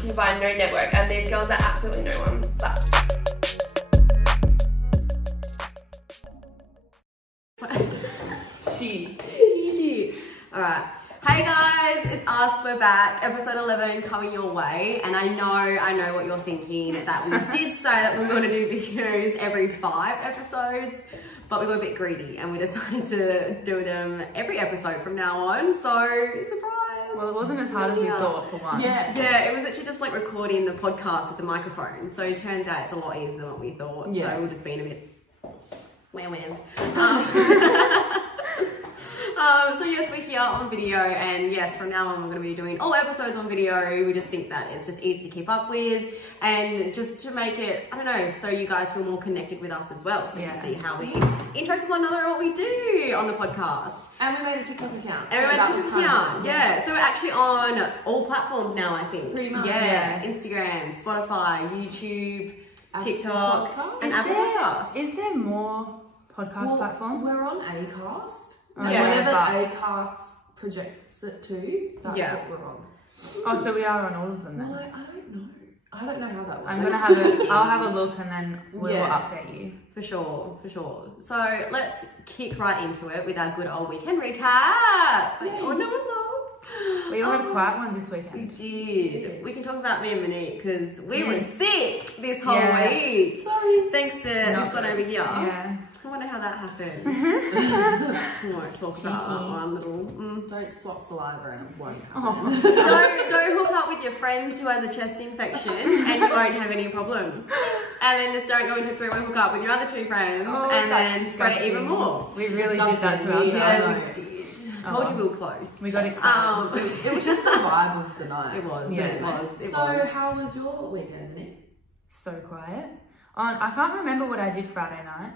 to by no network, and these girls are absolutely no one. But She. Alright. Hey guys, it's us, we're back. Episode 11 coming your way. And I know what you're thinking, that we did say that we were going to do videos every 5 episodes, but we got a bit greedy and we decided to do them every episode from now on. So, surprise. Well, it wasn't as hard as we thought for one. Yeah, it was actually just like recording the podcast with the microphone. So it turns out it's a lot easier than what we thought. Yeah. So we'll just be in a bit where's. So yes, we're here on video, and yes, from now on we're going to be doing all episodes on video. We just think that it's just easy to keep up with, and just to make it, I don't know, so you guys feel more connected with us as well, so you can see how we interact with one another and what we do on the podcast. and we made a TikTok account. And we made a TikTok account, yeah. So we're actually on all platforms now, I think. Pretty much. Yeah, Instagram, Spotify, YouTube, TikTok, and Apple Podcasts. Is there more podcast platforms? We're on Acast. Yeah, Whatever but- Acast projects it to, that's what we're on. Oh, so we are on all of them then? Well, I don't know. I don't know how that works. I'm gonna I'll have a look and then we'll update you. For sure. So let's kick right into it with our good old weekend recap. Oh no, We all had a quiet one this we weekend. did. We can talk about me and Monique because we were sick this whole week. Sorry. Thanks to this one over here. Yeah. I wonder how that happened. We won't talk about that one little. Don't swap saliva and it won't Oh. happen. Just don't hook up with your friends who has a chest infection and you won't have any problems. And then just don't go into a 3-way hook up with your other 2 friends and then spread it even more. We really did that to ourselves. Yeah, we did. Told you we were close. We got excited. It was just the vibe of the night. It was. Yeah. It was. So how was your weekend, Nick? So quiet. I can't remember what I did Friday night.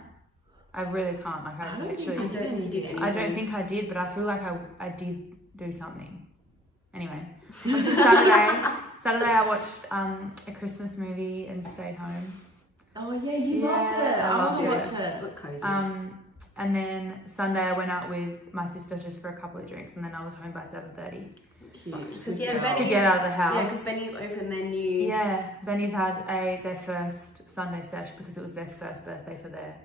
I really can't. Like I literally. I don't think you did anything. I don't think I did, but I feel like I did do something. Anyway, Saturday I watched a Christmas movie and stayed home. Oh yeah, you loved it. I want to watch it. Look cozy. And then Sunday I went out with my sister just for a couple of drinks, and then I was home by 7:30. Because Just to get out of the house. Yeah, because Benny's open, then you. Yeah, Benny's had their first Sunday sesh because it was their first birthday for their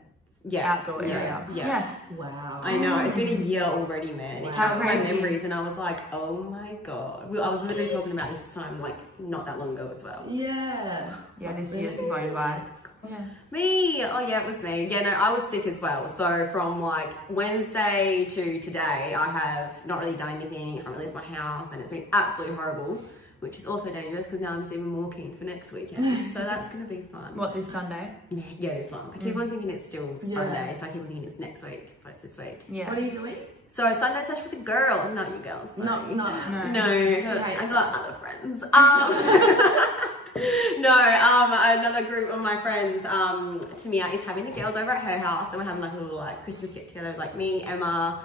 outdoor area. Yeah. Wow. I know, it's been a year already, man. It came up with my Crazy. memories and I was like, oh my god. I was literally talking about this time like not that long ago as well. Yeah. Yeah, this year's going by. Yeah. Me? Oh yeah, it was me. Yeah, no, I was sick as well. So from like Wednesday to today, I have not really done anything. I haven't left my house and it's been absolutely horrible, which is also dangerous because now I'm just even more keen for next weekend. So that's going to be fun. What, this Sunday? Yeah, this one. I keep on thinking it's still Sunday, so I keep on thinking it's next week, but it's this week. Yeah. What are you doing? So Sunday sesh with the girls, not you girls. Sorry. No. No, She hates I've got us. other friends. Another group of my friends, Tamia is having the girls over at her house, and we're having like a little like Christmas get together with like me, Emma,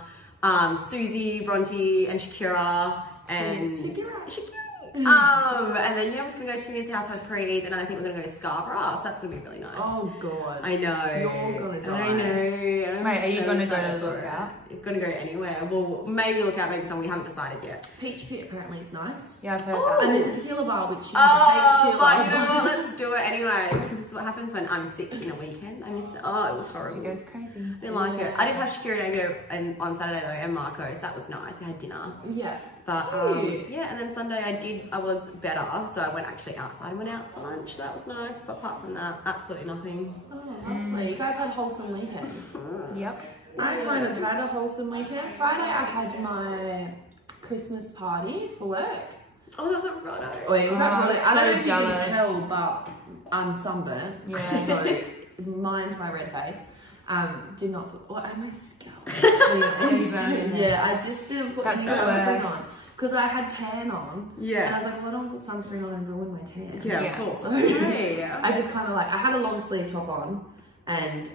Susie, Bronte, and Shakira, and Shakira. And then we're just gonna go to Tamia's house, have prees, and then I think we're gonna go to Scarborough, so that's gonna be really nice. Oh god. I know. You're gonna die. I know. Wait, are you gonna go to Lookout? You're gonna go anywhere. Well, maybe Lookout, maybe somewhere we haven't decided yet. Peach Pit apparently is nice. Yeah, I've heard that. And there's a tequila bar which you hate Oh, tequila. but you know what? Let's do it anyway, because this is what happens when I'm sick in a weekend. I miss it. Oh, it was horrible. She goes crazy. I didn't like it. I did have Shakira and on Saturday though, and Marco, so that was nice. We had dinner. Yeah. But Cute. yeah, and then Sunday I was better, so I went actually outside and went out for lunch. That was nice, but apart from that, absolutely nothing. Oh, lovely. You guys had wholesome weekends. Yep. I kind of had a wholesome weekend. Friday I had my Christmas party for work. Oh, that was a Friday. Oh, yeah, it was Oh, like, I don't know if jealous. you can tell, but I'm sunburnt. Yeah. So mind my red face. Did not put, what am I scalp? Yeah, I just didn't put That's any the sunscreen worst. on. Because I had tan on. Yeah. And I was like, well, I don't want to put sunscreen on and ruin my tan. Yeah, Yeah. of course. So Okay. I just kind of like, I had a long sleeve top on and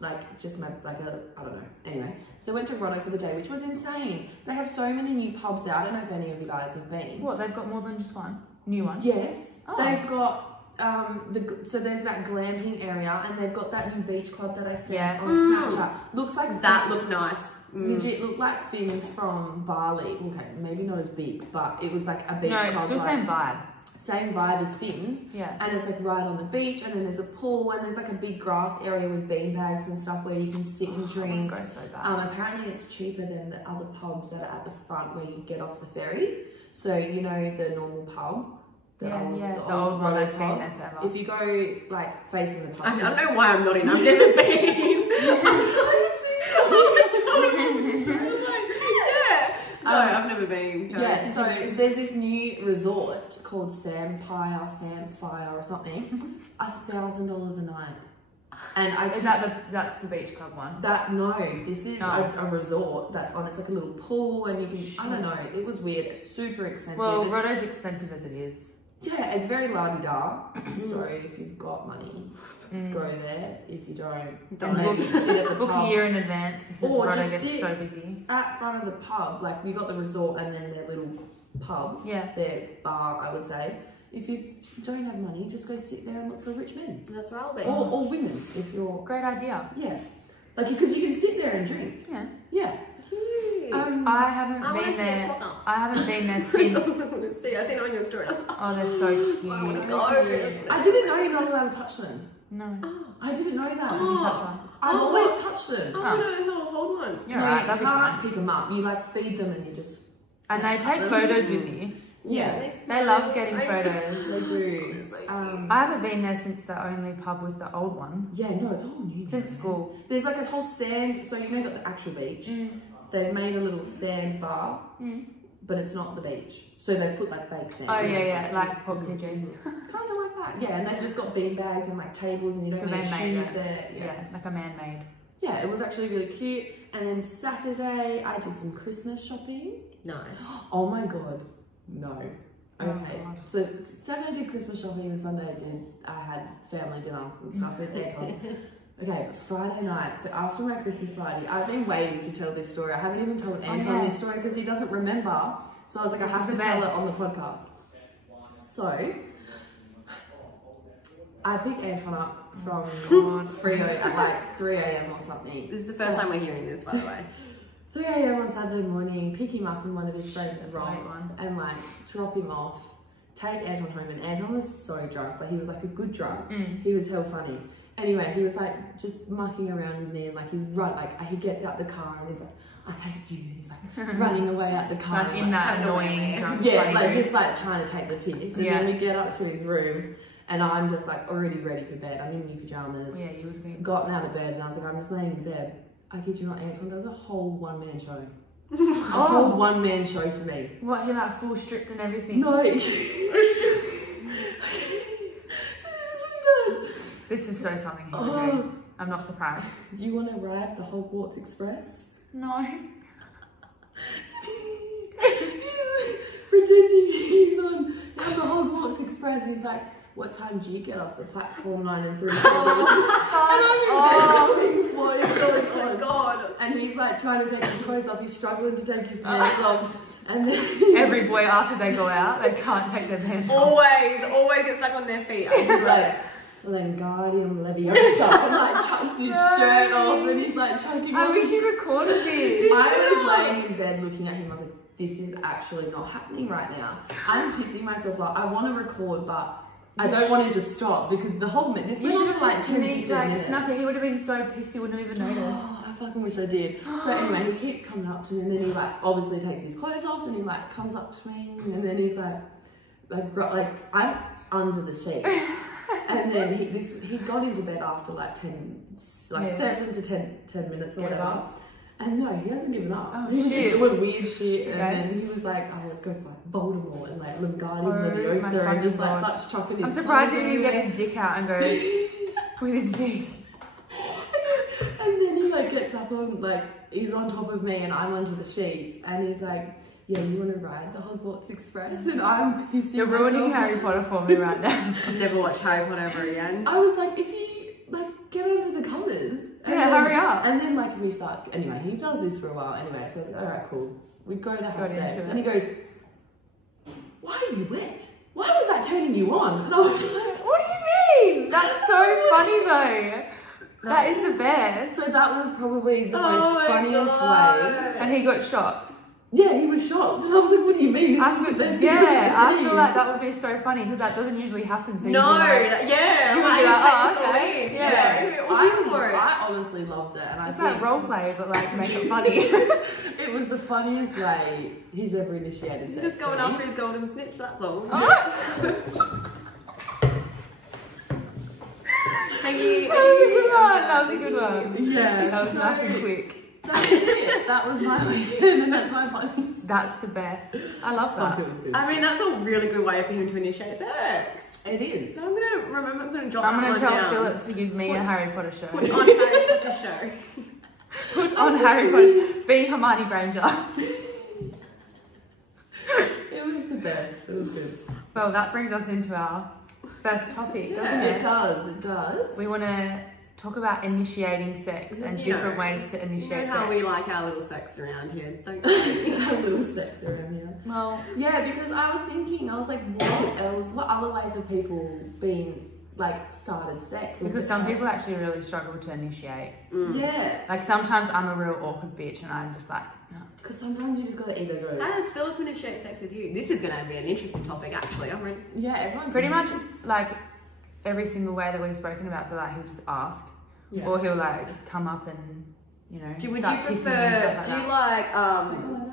like just my, like a, I don't know. Anyway, so I went to Ronaldo for the day, which was insane. They have so many new pubs there. I don't know if any of you guys have been. What, they've got more than just one? New one? Yes. Oh. They've got, so there's that glamping area and they've got that new beach club that I sent on Snapchat. Looks like That looked nice. legit looked like fins from Bali. Okay, maybe not as big, but it was like a beach No, it's club. still like, same vibe. same vibe as Finn's. Yeah. And it's like right on the beach, and then there's a pool, and there's like a big grass area with beanbags and stuff where you can sit and drink. Go so bad. Apparently it's cheaper than the other pubs that are at the front where you get off the ferry. So you know the normal pub. The old one that's pub. been there forever. If you go like facing the pub, I don't know why I'm nodding. I've never been. No, I've never been. No. Yeah, so there's this new resort called Samfire or something. $1,000 a night. And that's the beach club one? This is a resort that's on, it's like a little pool, and you can, I don't know, it was weird. It's super expensive. Well, Roto's expensive as it is. Yeah, it's very la-di-da. So if you've got money, go there. If you don't maybe sit at the book pub. a year in advance because Roto gets so busy. At front of the pub, like we got the resort and then their little pub, their bar, I would say. If you don't have money, just go sit there and look for rich men. That's where I'll be. Or women, if you're... Great idea. Yeah. Like, because you can sit there and drink. Yeah. Yeah. I haven't been there. I haven't been there since. I think on your story. Oh, they're so cute. I want to go. I didn't know you're not allowed to touch them. No. I didn't know that. You touch one. I've always touched them. I want to hold one. You're no, right. you can't pick them up. You like feed them and you just... And they take photos with you. Yeah. They love getting photos. They do. I haven't been there since the only pub was the old one. Yeah, no, it's all new. Since school. There's like a whole sand, so you know, got the actual beach. They've made a little sand bar, but it's not the beach. So they put like fake sand. Oh yeah, like Port Coogee. Kind of like that. Yeah, and they've just got bean bags and like tables, and you don't need shoes there. Yeah, like a man-made. Yeah, it was actually really cute. And then Saturday, I did some Christmas shopping. Nice. Oh my god, no. Okay, God. so Saturday I did Christmas shopping, and Sunday I had family dinner and stuff with Anton. Okay, but Friday night, so after my Christmas party, I've been waiting to tell this story. I haven't even told Anton this story because he doesn't remember. So I was like, I have to tell it on the podcast. So, I picked Anton up from Frio at like 3 a.m. or something. This is the first time we're hearing this, by the way. 3 a.m. on Saturday morning, pick him up in one of his friends' Ross and like drop him off, take Anton home. And Anton was so drunk, but he was like a good drunk. He was hell funny. Anyway, he was like just mucking around with me, and like he gets out the car and he's like, I hate you. And he's like running away out the car. Like in that annoying drunk. Yeah, like just like trying to take the piss. And then we get up to his room and I'm just like already ready for bed. I'm in my pajamas. Yeah, you would be. Gotten out of bed and I was like, I'm just laying in bed. I kid you not, Anton does a whole one-man show. A whole one-man show for me. What, he like full stripped and everything? No. This is so something he would do. I'm not surprised. You want to ride the Hogwarts Express? No. He's pretending he's on the Hogwarts Express, and he's like, what time do you get off the platform 9 and 3 quarters? And I'm in bed going, what is going on? Oh my god. And he's like trying to take his clothes off, he's struggling to take his pants off. And then every boy after they go out, they can't take their pants off. Always get stuck on their feet. I was like, Wingardium Leviosa, and like chucks his shirt off, and he's like choking. I wish you recorded this. I was laying in bed looking at him. I was like, this is actually not happening right now. I'm pissing myself off. I want to record, but I don't want him to stop because the whole this went on for like 10 minutes. Snap it. He would have been so pissed he wouldn't have even noticed. Oh, I fucking wish I did. So anyway, he keeps coming up to me, and then he like obviously takes his clothes off, and he like comes up to me, and then he's like I'm under the sheets. And then he got into bed after like 7 to 10 minutes or whatever. And no, he hasn't given up. Oh, he was shit. just doing weird shit. And then he was like, oh, let's go for Voldemort and like Wingardium Leviosa, and just like starts chucking his. I'm surprised he didn't get his dick out and go with his dick. And then he like gets up on he's on top of me and I'm under the sheets, and he's like, yeah, you want to ride the Hogwarts Express? And I'm pissing You're ruining myself. Harry Potter for me right now. I've never watched Harry Potter ever again. I was like, if you get onto the colours. Yeah, hurry up. And then we start, anyway, he does this for a while anyway, so I was like, alright, cool. We go to have sex. And he goes, why are you wet? Why was that turning you on? And I was like, what do you mean? That's so funny though. That is the best. So that was probably the most funniest way. And he got shocked. Yeah, he was shocked. And I was like, what do you mean? This is the best thing I've ever I seen. feel like that would be so funny because that doesn't usually happen. So No, yeah. you would be like, oh, okay. Yeah. I honestly loved it. And It's I like think role play, but like make it funny. it was the funniest way he's ever initiated sex. Just going for me. after his golden snitch, that's all. Thank you. That was a good one. Yeah. That was nice and quick. That's it. That was my weekend and that's my funniest. That's the best. I love that. Fuck, it was good. I mean, that's a really good way for him to initiate sex. It is. So I'm gonna drop I'm that gonna one tell down. Philip to give me a Harry Potter show. Put on Harry Potter show. Put on Harry Potter. Be Hermione Granger. It was the best. It was good. Well, that brings us into our first topic, doesn't It it? does. It does. We want to talk about initiating sex Because, and you different know, ways to You initiate know how sex. we like our little sex around here, don't we? A little sex around here. Well, Yeah, because I was thinking, I was like, what else? What other ways have people been like started sex? Or because some people actually really struggle to initiate. Yeah. Like sometimes I'm a real awkward bitch and I'm just like, no. Because sometimes you just gotta either go. How does Philip initiate sex with you? This is going to be an interesting topic, actually. I'm ready. Yeah, everyone. Pretty much like every single way that we've spoken about. So like he'll just ask, Yeah. or he'll like come up and Would you start kissing me and prefer, stuff like do you that. like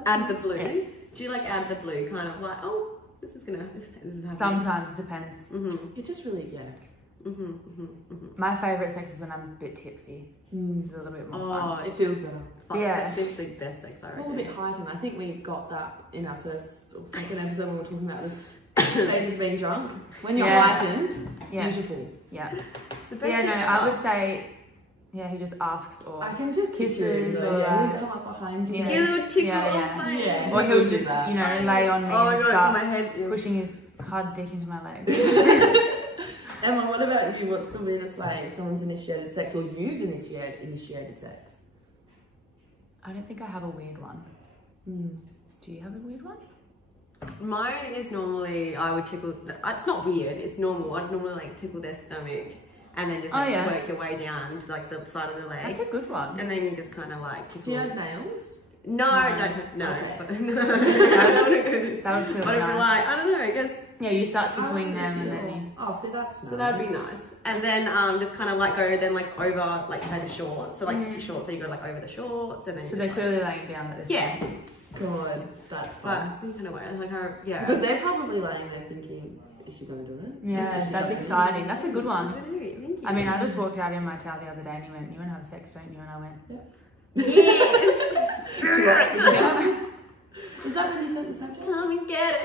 add the blue? Yeah. Do you like add the blue? Kind of like, oh, this is happening. Sometimes depends. It just really, yeah. My favourite sex is when I'm a bit tipsy. This is a little bit more fun. It feels better. Yeah. This is the best sex I It's reckon. all a bit heightened. I think we got that in our first or second episode when we were talking about this stages being drunk. When you're Yes. heightened, Yes. beautiful. Yeah. It's the best Yeah, thing no, ever. I would say, yeah, he just asks or I can just kiss you. Kisses Though, or yeah. like- He'll come up behind you. Yeah. Give a tickle Yeah, on my yeah. head. or he'll We'll do just, that. you know, lay on me Oh my and god, start it's my head. Ew. pushing his hard dick into my leg. Emma, what about you? What's the weirdest way someone's initiated sex or you've initiated sex? I don't think I have a weird one. Do you have a weird one? Mine is normally, I would tickle, it's not weird, it's normal. I'd normally like tickle their stomach and then just like, work your way down to like the side of the leg. That's a good one. And then you just kind of like tickle. Do you have nails? No, No. don't, no. Okay. But, no. I don't want to go there. That would feel But it'd be nice. like, I don't know, I guess. Yeah, you start How tickling does it them and feel? then you... Oh, so that's nice. So that'd be nice. And then just kind of like go then like over like say the shorts. So like shorts, so you go like over the shorts and then So you they're just, clearly laying down at this yeah. point. God, that's But fun. you kind of way like her, yeah. Because they're probably laying there thinking, is she going to do it? Yeah, Is she that's going to? exciting. That's a good I one. don't know, thank you. I mean, I just walked out in my towel the other day and he went, you want to have sex, don't you? And I went, Yes. yeah. Is that when you said the subject? Come and get it.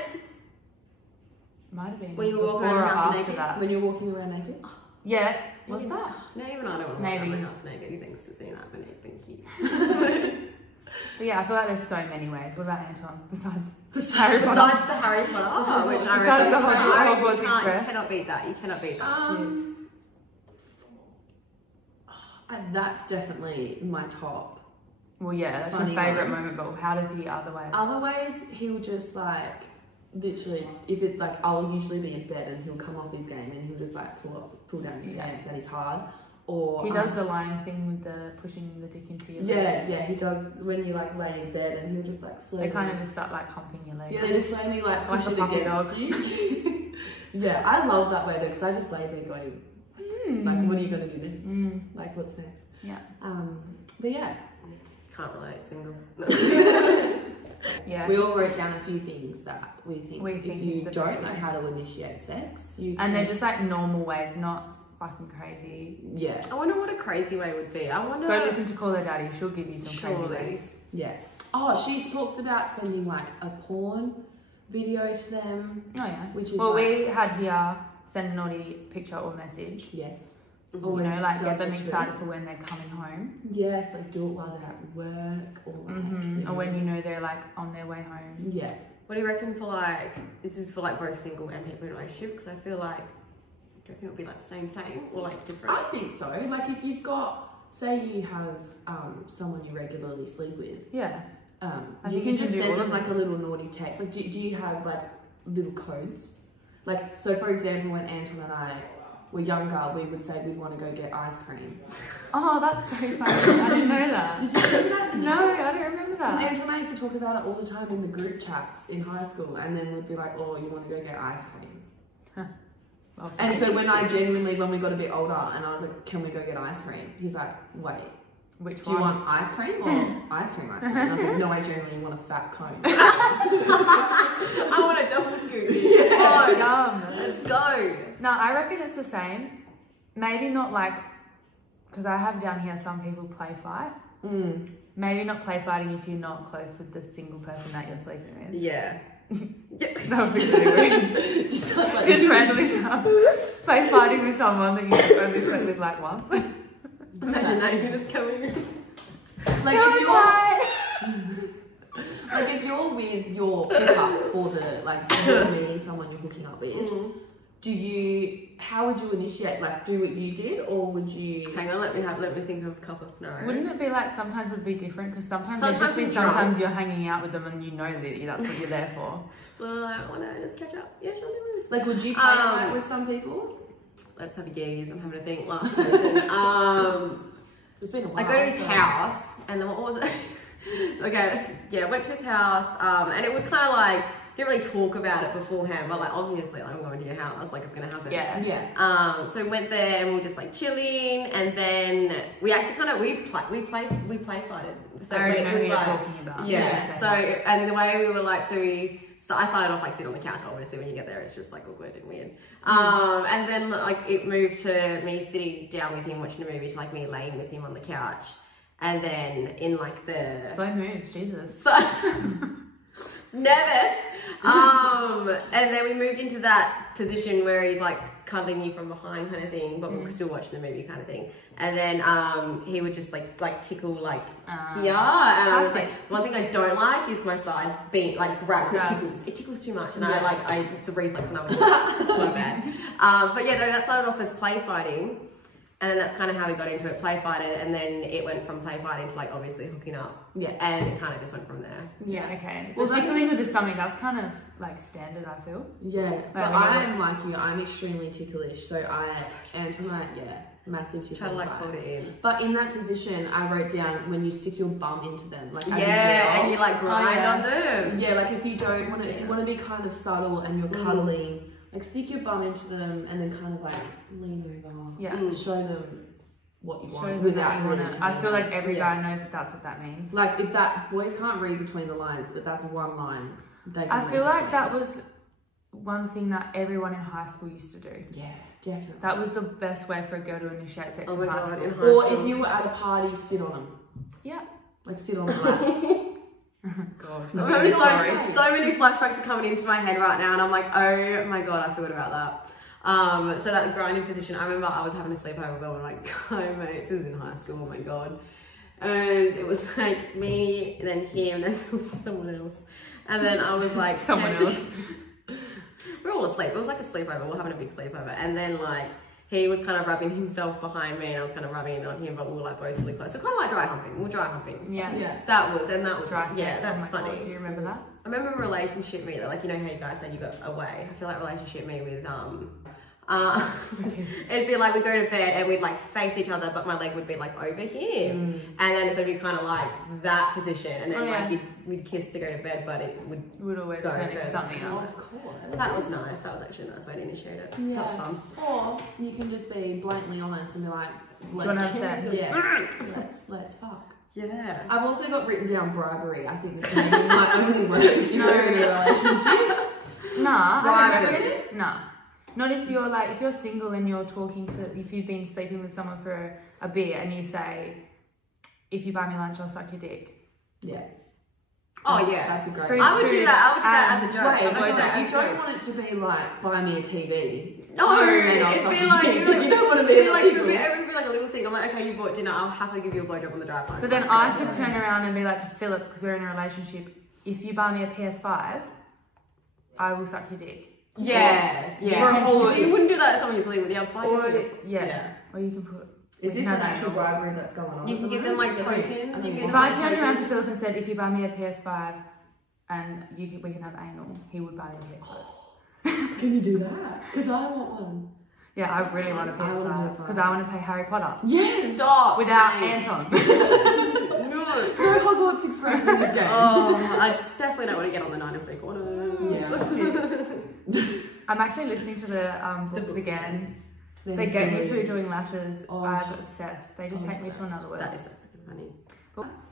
Might have been When you walk before around or the house after naked? that. When you're walking around naked? Yeah, what's that? No, even I don't want to walk Maybe. around my house naked. He thinks to see that, but no, thank you. But yeah, I feel like there's so many ways. What about Anton? Besides Harry Potter? Besides the Harry Potter, which I Besides reckon the you Hogwarts can't- Express. You cannot beat that. You cannot beat that. That's definitely my top. Well, yeah, that's Funny your favourite one. moment, but how does he other ways? Other ways, he'll just like, literally, if it like, I'll usually be in bed and he'll come off his game and he'll just like pull down his pants and he's hard. Or He does the lying thing with the pushing the dick into your leg. yeah, he does when you like lay in bed and he'll just like slowly. They kind of just start like humping your leg. Yeah, they just slowly like Like push a it puppy against dog. you. Yeah, I love that way though because I just lay there going, like, what are you gonna do next? Like, what's next? Yeah. But yeah, Can't relate. Single. Yeah. we all wrote down a few things that we think We if think you is the don't best know way. how to initiate sex, you And they're can- just like normal ways, not fucking crazy. yeah, I wonder what a crazy way would be. I wonder. Go listen to Call Her Daddy, she'll give you some crazy Surely. ways. yeah. Oh, she talks about sending like a porn video to them, Oh yeah. which is Well, like, we had here send a naughty picture or message. yes, You always know, like does get them the trick. excited for when they're coming home. Yes, like do it while they're at work or like, you Or when know. you know they're like on their way home. Yeah. What do you reckon for like? This is for like both single and people in a relationship because I feel like. Do you reckon it'll be like the same or like different? I think so. Like if you've got, say you have someone you regularly sleep with, Yeah. I you think can you just can do send all them of like a little naughty text. Like do you have like little codes? Like, so for example, when Anton and I were younger, we would say we'd want to go get ice cream. Oh, that's so funny. I didn't know that. Did you remember that? No, I don't remember that. Because Anton and I used to talk about it all the time in the group chats in high school, and then we'd be like, oh, you want to go get ice cream? Huh. Well, And so when we got a bit older, and I was like, can we go get ice cream? He's like, wait. Which Do one? you want ice cream or ice cream? And I was like, no, I genuinely want a fat cone. I want a double scoop. Oh, yum. Let's go. No, I reckon it's the same. Maybe not like, because I have down here some people play fight. Maybe not play fighting if you're not close with the single person that you're sleeping with. Yeah. That would be really weird. Just like randomly play fighting with someone that you only slept with like once. Imagine that, you just come in. Like if you're with your hookup for the, like, you're meeting someone you're hooking up with, how would you initiate, like, do what you did, or would you... Hang on, let me think of a couple of scenarios. Wouldn't it be like sometimes would be different? Because sometimes you're hanging out with them and you know that that's what you're there for. Well, I want to just catch up. Yeah, sure, do this. Like, would you play fight with some people? Let's have a gaze. I'm having to think. It's been a while. I go to his house, and then what was it? Okay, yeah, went to his house, and it was kind of like, didn't really talk about it beforehand, but like obviously like, I'm going to your house, like it's gonna happen. Yeah. So we went there and we were just like chilling, and then we actually kind of we play fighted. So I already know who you're like, talking about. Yeah. So and the way we were like, so I started off like sitting on the couch. Obviously, when you get there, it's just like awkward and weird. And then like it moved to me sitting down with him watching a movie to like me laying with him on the couch, and then in like the slow moves, Jesus. So nervous. And then we moved into that position where he's like cuddling you from behind kind of thing, but we're still watching the movie kind of thing. And then he would just like tickle like here, and I was like, one thing I don't like is my sides being like grabbed. It tickles too much, and it's a reflex, and I was my bad. But yeah, no, that started off as play fighting. And then that's kind of how we got into it, play fighting, and then it went from play fighting to like obviously hooking up. Yeah. And it kind of just went from there. Yeah, okay. Well, tickling with the stomach, that's kind of like standard, I feel. Yeah, but I'm like you, I'm extremely ticklish, so Anton, massive tickle. Try to like hold it in. But in that position, I wrote down when you stick your bum into them, like and you like grind on them. Yeah, like if you don't want to, if you want to be kind of subtle and you're cuddling. Like stick your bum into them and then kind of like lean over. Yeah. Show them what you want without really. I feel like every guy knows that that's what that means. Like if that boys can't read between the lines, but that's one line. They can I feel like that was one thing that everyone in high school used to do. Yeah, definitely. That was the best way for a girl to initiate sex in high school. Or if you were at a party, sit on them. Yeah. Like sit on the lap. God. So many flashbacks are coming into my head right now, and I'm like, oh my god, I forgot about that. So that grinding position, I remember I was having a sleepover with like guy mates. This is in high school, oh my god. And it was like me, and then him, and then someone else. And then I was like, someone else. We're all asleep. It was like a sleepover. We're having a big sleepover, and then like he was kind of rubbing himself behind me, and I was kind of rubbing on him, but we were like both really close. So kind of like dry humping. We're dry humping. Yeah. That was dry sex. Yeah, that's funny. God, do you remember that? I remember relationship me, like you know how you guys said you got away. I feel like relationship me with it'd be like we'd go to bed and we'd like face each other, but my leg would be like over here, and then so it'd be kind of like that position, and then we'd kiss to go to bed, but it would always turn into something else. Of course. That was nice. That was actually a nice way to initiate it. Yeah. That was fun. Or you can just be blatantly honest and be like, let's fuck. Yeah. I've also got written down bribery. I think this may be my only word if you're in a relationship. Nah. Bribery. Nah. Not if you're like, if you're single and you're talking to, if you've been sleeping with someone for a beer and you say, if you buy me lunch, I'll suck your dick. Yeah. That's a great. I would do that as a joke. You don't want it to be like, buy me a TV. No, and I'll suck your dick. You don't want to be like, it would be like a little thing. I'm like, okay, you bought dinner, I'll happily give you a blowjob on the drive home. But then I could turn around and be like to Philip, because we're in a relationship, if you buy me a PS5, I will suck your dick. Yes. Yeah. You wouldn't do that to someone you're sleeping with. Or you can put. Is this an actual bribery that's going on? You can give them like tokens. If I turned around to Philip and said, if you buy me a PS5 and we can have anal, he would buy me a PS5. Can you do that? Because I want one. Yeah, I really want a I want a PS5 PS5. because I want to play Harry Potter Yes! Stop. without saying. Anton. No. No Hogwarts Express in this game. Oh, I definitely don't want to get on the 9 and 3/4. Yeah. I'm actually listening to the books again. They get me through doing lashes. Oh. I'm obsessed. They just take me to Obsessed. another world. That is so freaking funny.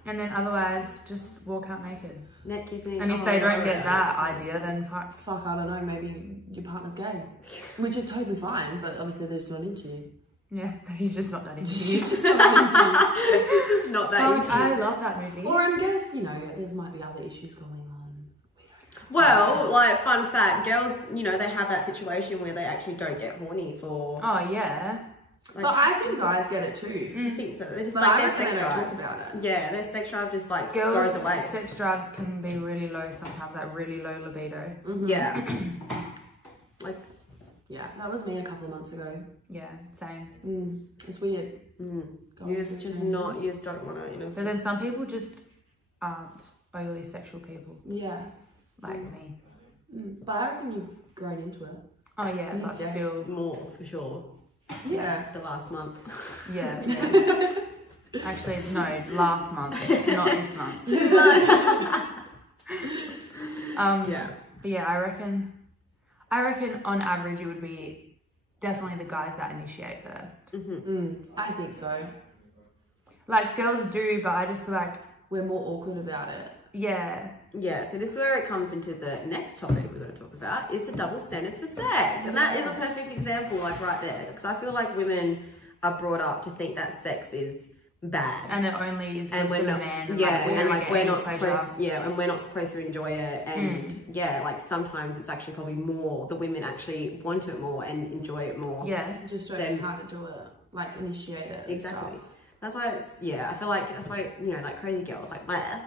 And then otherwise, just walk out naked. Net kissing. And if they don't get that idea, then fuck. Fuck, I don't know, maybe your partner's gay. Which is totally fine, but obviously they're just not into you. Yeah, he's just not that into She's you. just not into It's just not that into I you. love that movie. you. Or I guess, you know, there might be other issues going on. Well, like, fun fact, girls, you know, they have that situation where they actually don't get horny for... Oh, yeah. But I think guys get it too. I think so. They're just But like I their reckon sex they don't drive. talk about it. Yeah, their sex drive just like Girls' goes away. sex drives can be really low sometimes, like really low libido. Yeah. Like, Yeah, that was me a couple of months ago. Yeah, same. It's weird. you just not, you just don't want to, you know. But then some people just aren't overly sexual people, Yeah. like me. But I reckon you've grown into it. Oh yeah, but Yeah. still, More, for sure. Yeah. The last month. yeah. Actually, no, last month, not this month. Yeah. But yeah, I reckon on average it would be definitely the guys that initiate first. I think so. Like girls do, but I just feel like, We're more awkward about it. yeah, Yeah, so this is where it comes into the next topic we're going to talk about, is the double standards for sex. And that is a perfect example, like right there. Because I feel like women are brought up to think that sex is bad. and it only is good And for we're the not, man. And yeah, like, we and don't like get we're any not pleasure. supposed, yeah, and we're not supposed to enjoy it, and yeah, like sometimes it's actually probably more the women actually want it more and enjoy it more. Yeah, Just don't know how to do it. Like initiate it. And Exactly. stuff. That's why it's, yeah, I feel like that's why, you know, like crazy girls like Maya.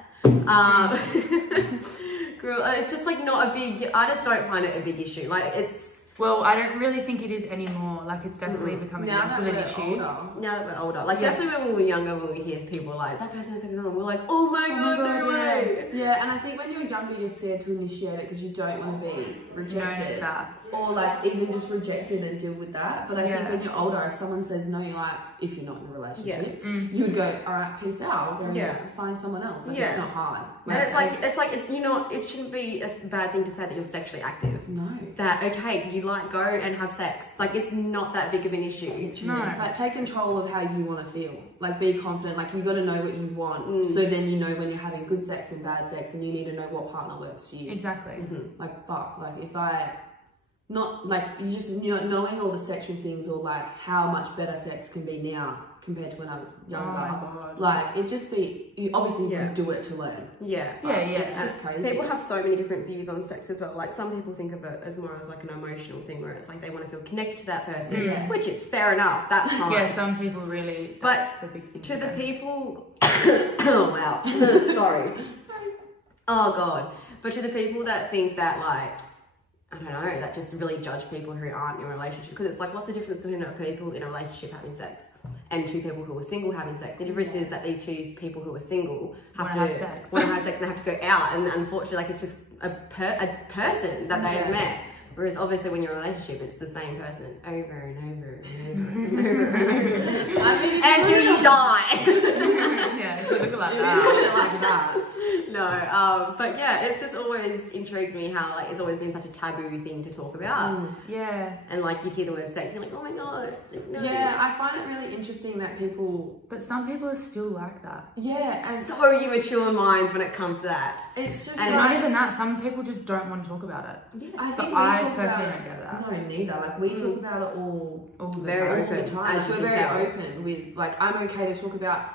Girl, it's just like not a big, I just don't find it a big issue. Like it's, well, I don't really think it is anymore. Like it's definitely becoming Now less that of an we're issue. older. now that we're older, like Yeah. definitely when we were younger, when we hear people like, that person has sex with them, we're like, oh my god, no way. Yeah, and I think when you're younger, you're scared to initiate it because you don't want to be Notice rejected. that. Or like even just rejected and deal with that. But I think Yeah. when you're older, if someone says no, you're like, if you're not in a relationship, Mm. you would go, all right, peace out. Go Yeah. find someone else. Like, Yeah. it's not hard. And it's you know, it shouldn't be a bad thing to say that you're sexually active. No. That, okay, you like go and have sex. Like it's not that big of an issue. No. Like take control of how you want to feel. Like be confident. Like you got to know what you want. So then you know when you're having good sex and bad sex, and you need to know what partner works for you. Exactly. Like fuck. Like if I, not like you just knowing all the sexual things or like how much better sex can be now compared to when I was younger. Oh my God. Like it just be you obviously Yeah. do it to learn. Yeah. It's just crazy. People have so many different views on sex as well. Like some people think of it as more as like an emotional thing where it's like they want to feel connected to that person, which is fair enough. That's fine. Yeah, some people really. But That's the big thing. to the them. people, oh wow, sorry. Oh god. But to the people that think that like, I don't know, that just really judge people who aren't in a relationship, because it's like, what's the difference between people in a relationship having sex and two people who are single having sex? The difference is that these two people who are single want to have sex and they have to go out, and unfortunately, like it's just a person that they have met. Whereas obviously when you're in a relationship, it's the same person over and over and over and over and over until you die. Yeah, so look like that. like that. No, but yeah, it's just always intrigued me how like it's always been such a taboo thing to talk about. Yeah. And like you hear the word sex, you're like, oh my god. Like, no. Yeah, I find it really interesting that people. But some people are still like that. Yeah, and So immature minds when it comes to that. it's just And Not like, even that. Some people just don't want to talk about it. I But think I talk personally about don't get that. No, neither. Like we talk about it all All the Very time. all the open, time. as Like, you we're can very tell. open with like I'm okay to talk about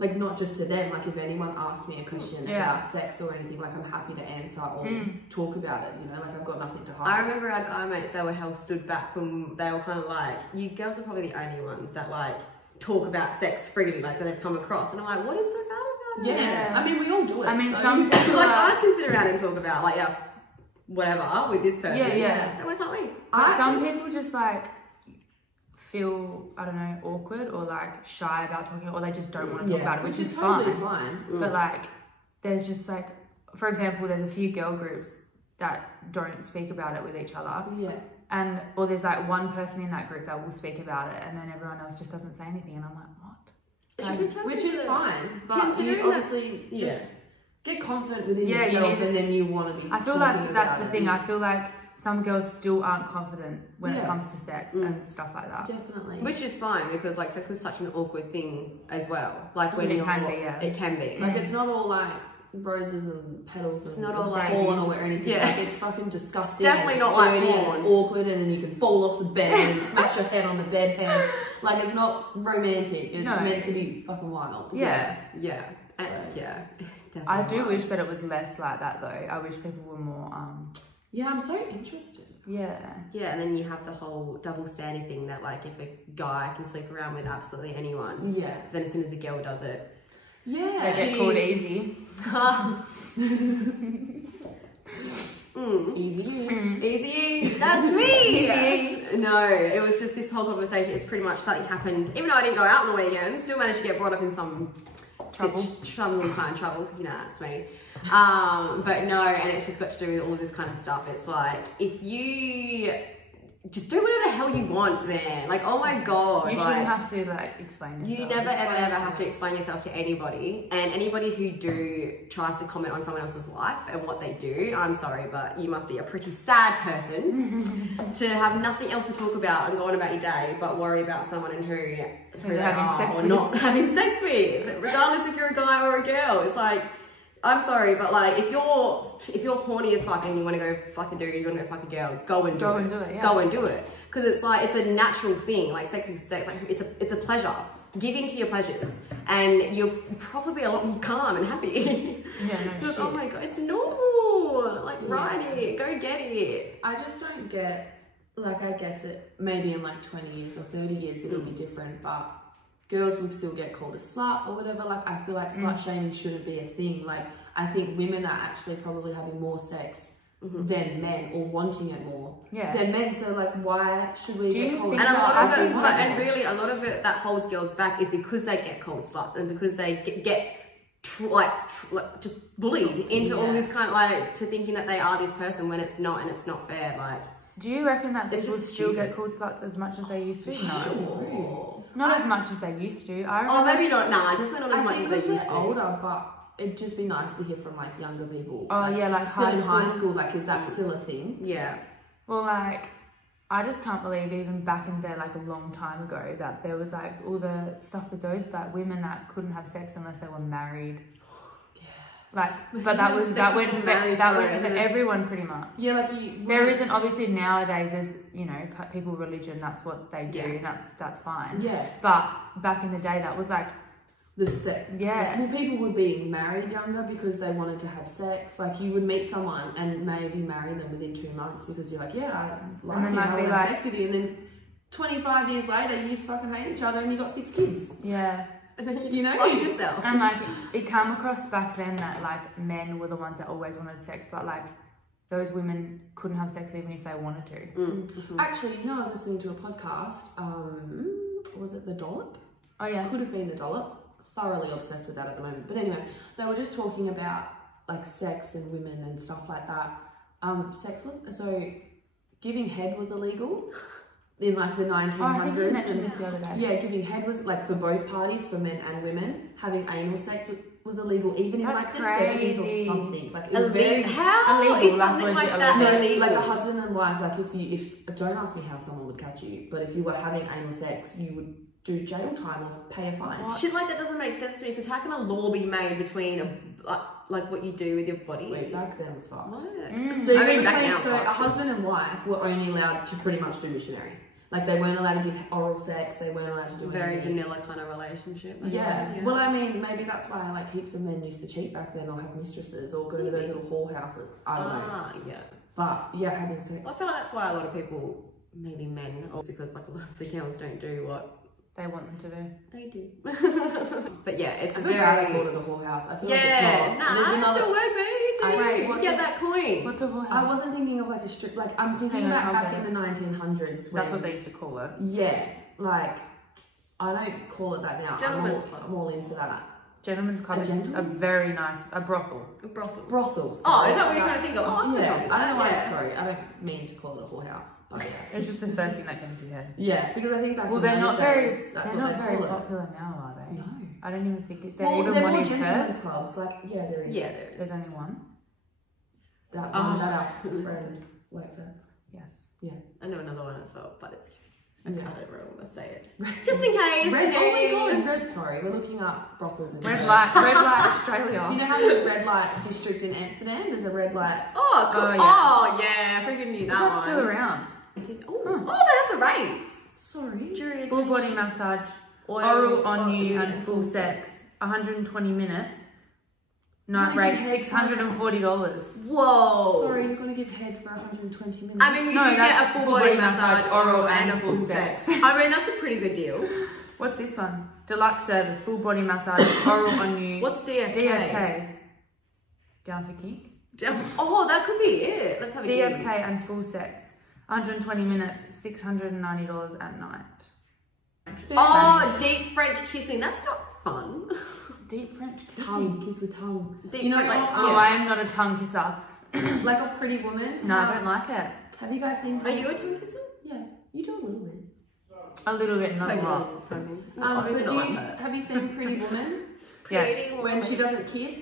like not just to them. Like if anyone asks me a question about sex or anything, like I'm happy to answer or talk about it. You know, like I've got nothing to I hide. remember our guy mates, they were hell stood back when they were kind of like, you girls are probably the only ones that like talk about sex freely, like that they've come across. And I'm like, what is so bad about it? Yeah, I mean we all do it. I mean, so- some people Like are, guys can sit around and talk about like, yeah, whatever with this person. Yeah. And why can't we? but some people just like feel, I don't know, awkward or like shy about talking, or they just don't want to talk about it, which is totally fine. fine. But like, there's just like, for example, there's a few girl groups that don't speak about it with each other. Yeah. or there's like one person in that group that will speak about it, and then everyone else just doesn't say anything, and I'm like, what? Which is fine, but you obviously just get confident within Yeah, yourself, and then you want to be. I feel like that's the thing. I feel like some girls still aren't confident when it comes to sex and stuff like that. Definitely. Which is fine, because like sex was such an awkward thing as well. Like when It can be, yeah. It can be. Like it's not all like roses and petals and not all like porn or anything. Yeah. Like it's fucking disgusting. Definitely and not it's like dirty and porn. it's awkward, and then you can fall off the bed and smash your head on the bed head. Like it's not romantic. It's meant to be fucking wild. Yeah. So. Yeah. I do wish that it was less like that though. I wish people were more Yeah, I'm so interested. Yeah, and then you have the whole double standard thing that like if a guy can sleep around with absolutely anyone, then as soon as the girl does it, they get called easy. Easy, that's me. No, it was just this whole conversation. It's pretty much something happened. Even though I didn't go out on the weekend, still managed to get brought up in some trouble, some little kind of trouble, because you know that's me. But no, and it's just got to do with all this kind of stuff. It's like if you just do whatever the hell you want, man. Like, oh my god, You shouldn't have to like explain yourself. you never ever have to explain yourself to anybody, and anybody who tries to comment on someone else's life and what they do, I'm sorry, but you must be a pretty sad person to have nothing else to talk about and go on about your day, but worry about someone and who they having are sex or with. not having sex with, regardless if you're a guy or a girl. It's like, I'm sorry, but like if you're horny as fuck and you want to go fuck a dude, you want to go fuck a girl, go and do it. Go and do it, because it's like it's a natural thing. Like sex is sex. Like it's a pleasure. Give in to your pleasures, and you're probably a lot more calm and happy. Because oh my god, it's normal. Like ride it, go get it. I just don't get. Like I guess it maybe in like 20 years or 30 years it'll be different, but girls will still get called a slut or whatever. Like I feel like slut shaming shouldn't be a thing. Like I think women are actually probably having more sex than men, or wanting it more than men. So like why should we get called? And a lot of it, and really a lot of it that holds girls back is because they get called sluts, and because they get just bullied into all this kind of like to thinking that they are this person when it's not, and it's not fair. Like, do you reckon that it's people just still stupid. get called sluts as much as they used to? No. Sure. Not as much as they used to. Oh, maybe not. Nah, definitely not as much as they used to. Older, but it'd just be nice to hear from like younger people. Oh yeah, like still in high school. school. Like, is that still a thing? Yeah. Well, like, I just can't believe even back in the day, like a long time ago, that there was like all the stuff with those like women that couldn't have sex unless they were married. Like, but that went for everyone pretty much. Yeah, like there isn't, obviously nowadays there's, you know, people religion, that's what they do, and that's fine. Yeah. But back in the day, that was like the step. Yeah. Well, people were being married younger because they wanted to have sex. Like you would meet someone and maybe marry them within 2 months because you're like, yeah, I like you, I want to have sex with you, and then 25 years later you just fucking hate each other and you got 6 kids. Yeah. And then you know yourself. And like it came across back then that like men were the ones that always wanted sex, but like those women couldn't have sex even if they wanted to. Actually, you know, I was listening to a podcast. Was it The Dollop? Oh yeah. Could have been The Dollop. Thoroughly obsessed with that at the moment. But anyway, they were just talking about like sex and women and stuff like that. Sex was so giving head was illegal in like the 1900s. Oh, I think you mentioned this the other day. Yeah, giving head was like for both parties, for men and women. Having anal sex was illegal, even That's in like crazy. the 70s or something. Like it was very how illegal, is something like legit that? no, illegal? like a husband and wife. Like if don't ask me how someone would catch you, but if you were having anal sex, you would do jail time or pay a fine. Shit like that doesn't make sense to me, because how can a law be made between like what you do with your body? Wait, back then was fucked. What? So, I mean, back now, so a husband and wife were only allowed to pretty much do missionary. Like they weren't allowed to give oral sex. They weren't allowed to do very anything. vanilla kind of relationship. Like Yeah. Well, I mean, maybe that's why like heaps of men used to cheat back then, or have mistresses, or go to those little whorehouses. I don't know. Yeah. But yeah, having sex. I feel like that's why a lot of people, maybe men, or because like a lot of the girls don't do what they want them to do. they do. But yeah, it's I a feel bad I very called it a whorehouse. I feel like it's not. Nah, There's another. it's a word, baby. Wait, Get that coin. What's a whorehouse? I wasn't thinking of like a strip. Like I'm thinking about back in the 1900s. That's what they used to call it. Yeah, like I don't call it that now. Gentlemen's I'm all in for that. Gentlemen's club is a very nice, a brothel. A brothel. Brothels. Oh, is that what you're trying to think of? Oh, yeah. I don't know why. Yeah. Sorry, I don't mean to call it a whorehouse. But yeah. It's just the first thing that came to your head. Yeah, because I think back Well, in they're those not very, days, that's they're what not they very call it. popular now, are they? No. I don't even think it's there. Well, Even they're one more in gentlemen's Perth. clubs. Like, yeah, there is. Yeah, there is. There's only one. That Oh. one that our friend works at. Yes. I know another one as well, but it's I can't remember say it. Just in case. Red, oh my okay. god, red, sorry, we're looking up brothels in Red light Australia. You know how there's a red light district in Amsterdam? There's a red light. Oh, cool. Oh, yeah. I freaking knew Is that that one. still around? Oh, they have the rates. Sorry. During Full body massage, oral on you and full sex. 120 minutes. Night How rate many $640. Whoa. Sorry, you're going to give head for 120 minutes. I mean, you No, do that's get a full body massage, oral, and a full sex. sex. I mean, that's a pretty good deal. What's this one? Deluxe service, full body massage, oral on you. What's DFK? DFK. Down for kick? Oh, that could be it. Let's have a DFK guess. and full sex. 120 minutes, $690 at night. Oh, deep French kissing. That's not fun. Deep French tongue, kiss with tongue. Deep You know, French, like, Oh, I am not a tongue kisser. like a Pretty Woman. No, I don't like it. Have you guys seen? Are you a tongue kisser? Yeah, you do a little bit. A little bit, not a lot. But do you, have you seen Pretty Woman? Yes. When she doesn't kiss,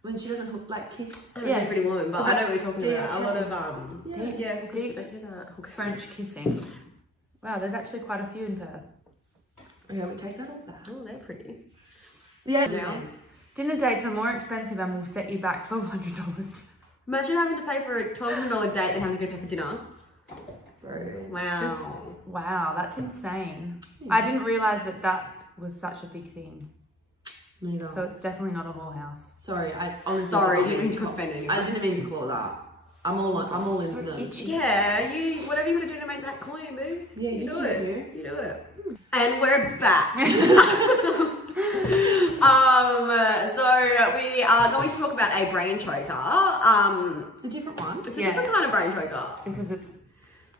when she doesn't like kiss. Yeah, Pretty Woman, but So I know that's what you're talking about. A lot of Deep French kissing. Wow, there's actually quite a few in Perth. Okay, we take that all back. Oh, they're pretty. Yeah. Dinner dates are more expensive and will set you back $1,200. Imagine having to pay for a $1,200 date and having to go pay for dinner. Bro. Wow. Wow, that's insane. I didn't realise that was such a big thing. Neither. So it's definitely not a whorehouse. Sorry, I honestly. Sorry, didn't you mean mean to offend anyone. I didn't mean to call it that. I'm all in for them. Yeah, you whatever you want to do to make that coin, boo. Yeah, you do it. You do it. And we're back. So we are going to talk about a brain choker. It's a different one. It's a different kind of brain choker. Because it's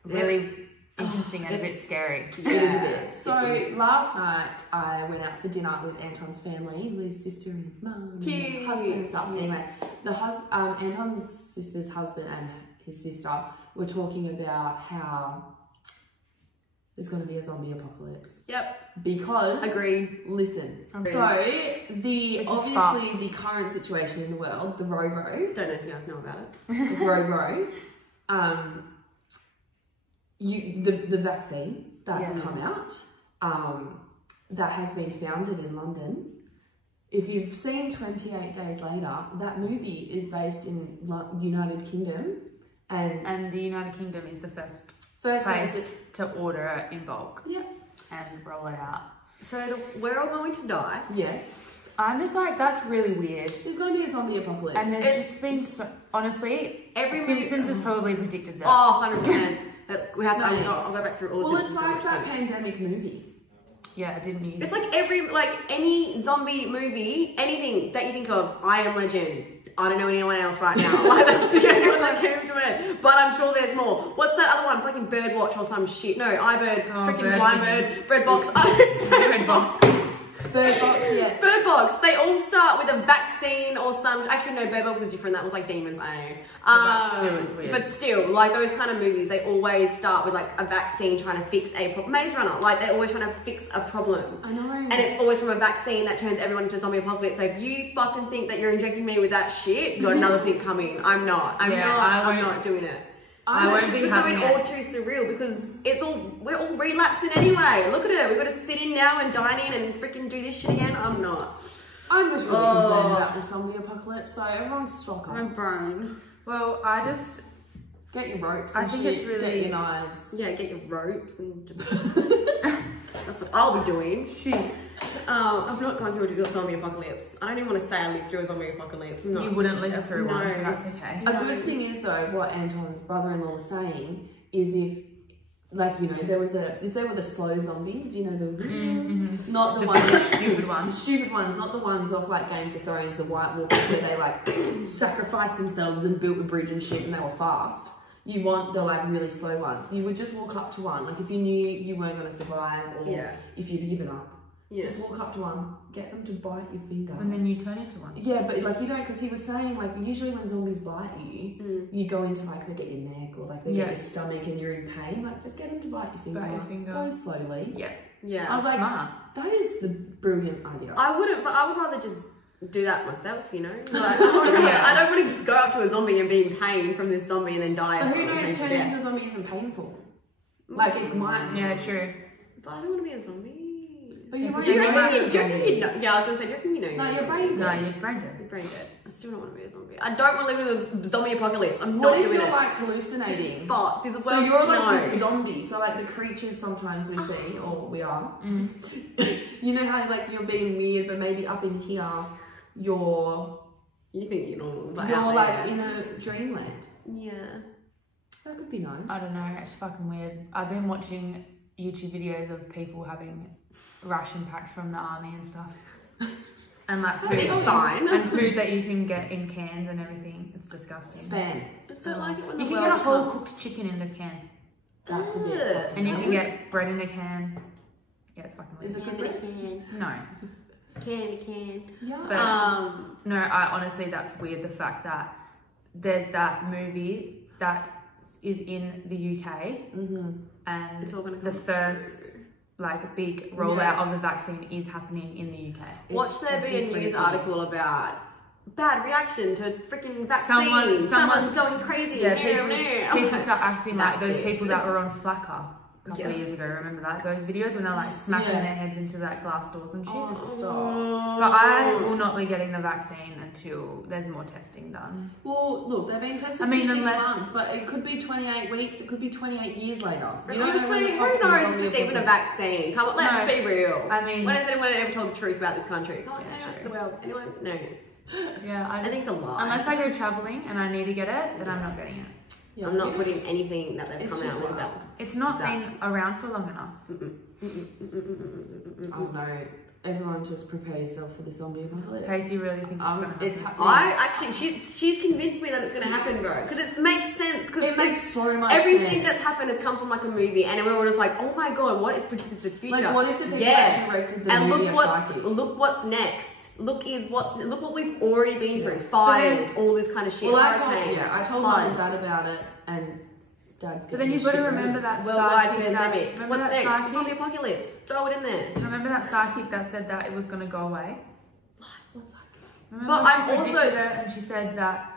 really interesting and a bit scary. It is a bit. So last night I went out for dinner with Anton's family, with his sister and his mum and his husband and stuff. Anyway, Anton's sister's husband and his sister were talking about how there's going to be a zombie apocalypse. Yep. Because agreed. Listen. Agreed. So This obviously the current situation in the world, the Robo. Don't know if you guys know about it. The Robo. The vaccine that's come out, that has been founded in London. If you've seen 28 Days Later, that movie is based in United Kingdom, and the United Kingdom is the first place to order it in bulk. Yep. And roll it out. So we're all going to die. Yes. I'm just like, that's really weird. There's going to be a zombie apocalypse. And there's just been so, honestly, Simpsons has probably predicted that. Oh, 100%. We have to. I'll go back through all. Well, it's like that pandemic movie. Yeah, I didn't use. It's like any zombie movie, anything that you think of. I Am Legend. I don't know anyone else right now. Like that's the only one that came to it. But I'm sure there's more. What's that other one? Fucking Birdwatch or some shit. No, iBird. Freaking Blindbird. Redbox. Redbox. Bird Box, yes. Bird Box. They all start with a vaccine or some. Actually, no, Bird Box was different. That was like demons. I know. But still, weird. But still, like those kind of movies, they always start with like a vaccine trying to fix a problem. Maze Runner, like they're always trying to fix a problem. I know. And it's always from a vaccine that turns everyone into a zombie apocalypse. So if you fucking think that you're injecting me with that shit, you got another thing coming. I'm not. I'm not doing it. I won't be having becoming all too surreal because we're all relapsing anyway. Look at it. We've got to sit in now and dine in and freaking do this shit again. I'm not. I'm just really concerned about the zombie apocalypse, so everyone stock up. My brain. Well, I just get your ropes. I And think shit. it's really get your knives. Yeah, get your ropes and that's what I'll be doing. Shit. I'm not going through a zombie apocalypse. I don't even want to say I lived through a zombie apocalypse. You wouldn't live through one, so that's okay. A good thing is though, what Anton's brother-in-law was saying is if there were the slow zombies, you know, not the ones, the stupid ones, not the ones off like Games of Thrones, the White Walkers where they like sacrificed themselves and built a bridge and shit and they were fast. You want the like really slow ones. You would just walk up to one, like if you knew you weren't going to survive or if you'd given up. Yeah. Just walk up to one, get them to bite your finger. And then you turn into one. Yeah, but like you don't, because he was saying like usually when zombies bite you, you go into like they get your neck or like they get your stomach and you're in pain. Like just get them to bite your finger. Bite your finger. Go slowly. Yeah. Yeah. I was like, Smart. that is the brilliant idea. I wouldn't, but I would rather just do that myself, you know? Like, I don't want to go up to a zombie and be in pain from this zombie and then die. But who knows, turning into a zombie isn't painful. Like it might. Yeah, true. But I don't want to be a zombie. But you Do you reckon you know? Yeah, I was gonna say, do you reckon you know? No, your brain dead. No, you're brain dead. You're brain dead. I still don't want to be a zombie. I don't want to live in a zombie apocalypse. I'm What not if doing you're it. like hallucinating? Fuck. So you're like the zombie. So like the creatures sometimes we see, or we are. You know how like you're being weird, but maybe up in here, You think you're normal, but you're out like there. in a dreamland. Yeah. That could be nice. I don't know, it's fucking weird. I've been watching YouTube videos of people having ration packs from the army and stuff. And like food, It's fine. and food that you can get in cans and everything. It's disgusting. Spam. I just don't like it when the You can world get a whole comes. cooked chicken in a can. That's a bit. Ugh. And you can get bread in a can. Yeah, it's fucking weird. Is it good bread? No. Can. Yeah. But no, I honestly, that's weird. The fact that there's that movie that is in the UK and It's all gonna the come first like big rollout of the vaccine is happening in the UK. Watch there be a news article about bad reaction to freaking vaccine. Someone going crazy. Yeah, No. people start acting like That's those it. people that were on Flacker a couple of years ago. Remember that? Those videos when they're like smacking their heads into that glass doors and shit. Oh, stop. But I will not be getting the vaccine until there's more testing done. Well, look, they've been tested for 6 months, but it could be 28 weeks, it could be 28 years later. You don't know Honestly, when the who fucking knows zombie if it's even a vaccine? Come on, let's be real. I mean, when has anyone ever told the truth about this country? Come on, true. the world. Anyone? No. yeah, I think it's a lie. Unless I go travelling and I need to get it, then I'm not getting it. Yeah, I'm not putting anything that they've It's come just out with wild. about. It's not been around for long enough. I don't know. Everyone just prepare yourself for the zombie apocalypse. Casey really thinks it's gonna happen. It's happening. I actually, she's convinced me that it's going to happen, bro. Because it makes sense. Because It makes so much everything sense. that's happened has come from like a movie, and we're all just like, oh my god, what is predicted to the future? Like, what if the people that directed the and movie look are psychic? look what's next. Look what we've already been through. Fires, all this kind of shit. Well, hurricanes, I told mum and floods. dad about it, and Dad's But then you've got to remember that Worldwide psychic pandemic. remember What's that next? psychic? Zombie apocalypse. Throw it in there. Remember that psychic that said that it was going to go away? Remember But she I'm also- predicted it and she said that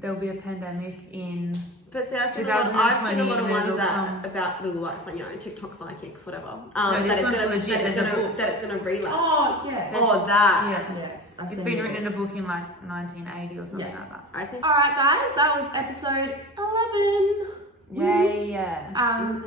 there'll be a pandemic in. But see, I've seen a lot of 2020 ones it'll that come. about little like you know TikTok psychics, whatever. No, this that one's it's gonna legit, there's a book. that it's gonna relapse. Oh, yes. Oh, that. Yes. Yes. I've It's seen been the written in book. a book in like 1980 or something like that. I think. Alright, guys, that was episode 11. Yeah.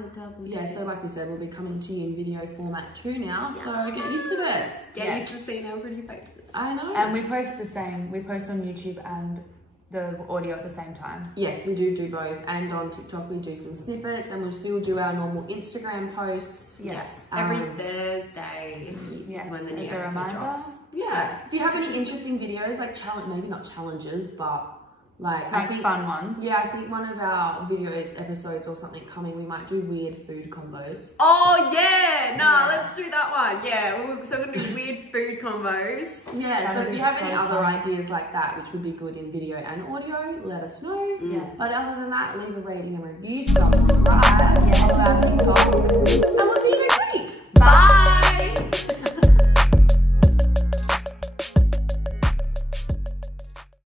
Yeah, so like we said, we'll be coming to you in video format too now, so get used to it. Get used to seeing our pretty faces. I know. And we post the same. We post on YouTube and the audio at the same time. Yes, we do both, and on TikTok we do some snippets, and we'll still do our normal Instagram posts. Yes. Every Thursday. Yes. Is when the new As a episode reminder. drops. Yeah. If you have any interesting videos, like maybe not challenges, but like I Like think fun ones. Yeah, I think one of our videos, episodes or something coming, we might do weird food combos. Oh yeah, let's do that one. Yeah, so we're gonna do weird food combos. Yeah, so That'd if be you have so any other fun. ideas like that, which would be good in video and audio, let us know. Yeah. But other than that, leave a rating and review, subscribe, follow our TikTok, and we'll see